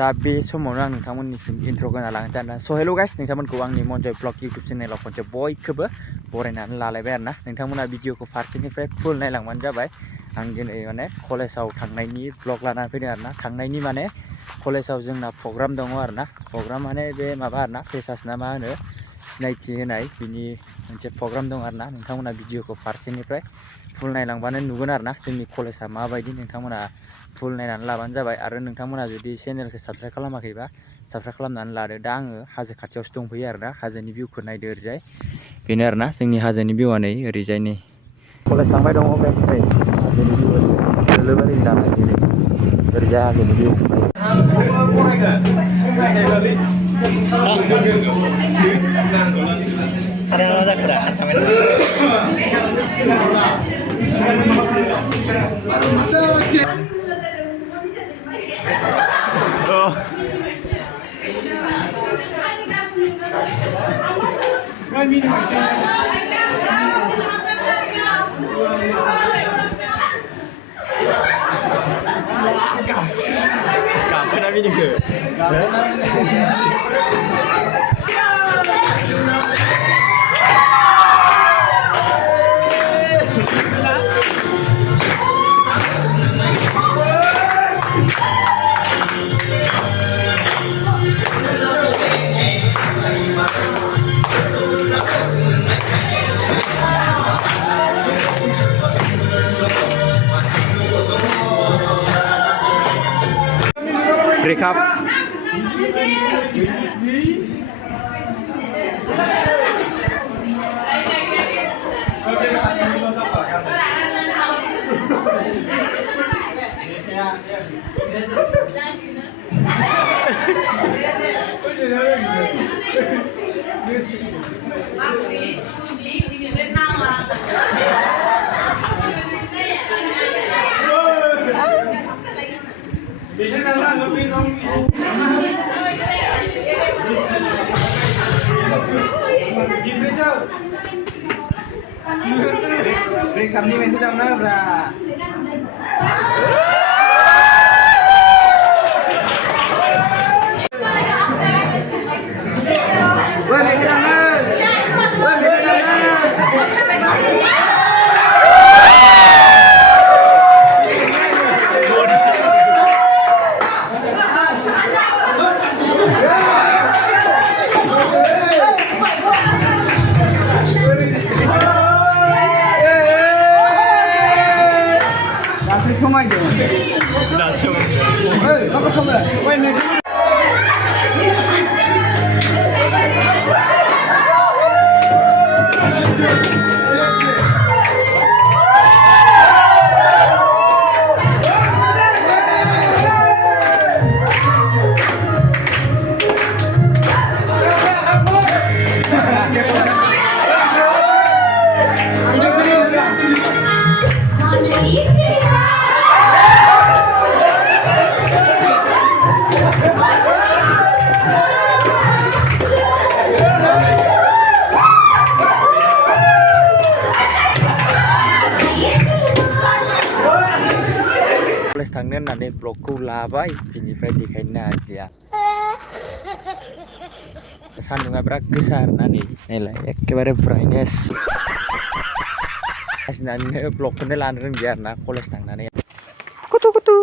दा बे समावनो आं नोंथांमोननिसिम इन्ट्र' होना लानो दाना स' हेल' गाइस नोंथांमोनखौ आंनि मनजय ब्लग इउटुब चेनेलाव खनसे बयखौबो बरायनानै लालायबाय आरोना नोंथांमोना भिडिअखौ फारसेनिफ्राय फुल नायलांबानो जाबाय आं दिनै माने कलेजाव थांनायनि ब्लग लानानै फैदों आरोना थांनायनि माने कलेजाव जोंना प्रग्राम दङ आरोना प्रग्राम माने बे माबा आरोना फ्रेसार्स ना मा होनो सिनायथि होनाय बिनि मोनसे प्रग्राम दं आरोना नोंथांमोना भिडिअखौ फारसेनिफ्राय फुल नायलांबानो नुगोन आरोना जोंनि कलेजा माबायदि नोंथांमोना फुल नायनानै लाबानो जाबाय आरो नोंथांमोना जुदि चेनेलखौ साबस्क्राइब खालामाखैबा साबस्क्राइब खालामनानै लादो दा आङो हाजो खाथियावसो दंफैयो आरोना हाजोनि भिउखौ नायदो ओरैजाय बेनो आरोना जोंनि हाजोनि भिउआ नै ओरैजाय नै कलेज थांबाय दङ गाइस नै हाजोनि भिउ लोगोरि दानाय नै ओरैजाय हाजोनि भिउ गाखोना मिनिखो Recap. Rekam ni main sedang nabrak. Wah, jangan. Wah, jangan. Somai deh. Langsung. Apa somai? Wait, थांनो होननानै ब्लगखौ लाबाय बिनिफ्राय देखायनो हादिया सान्दुङा बिराद गोसा आरोना नै नायलाय एखेबारे ब्राइटनेस ब्लगखौनो लानो रोंदिया आरोना कलेज थांनानै कुतु कुतु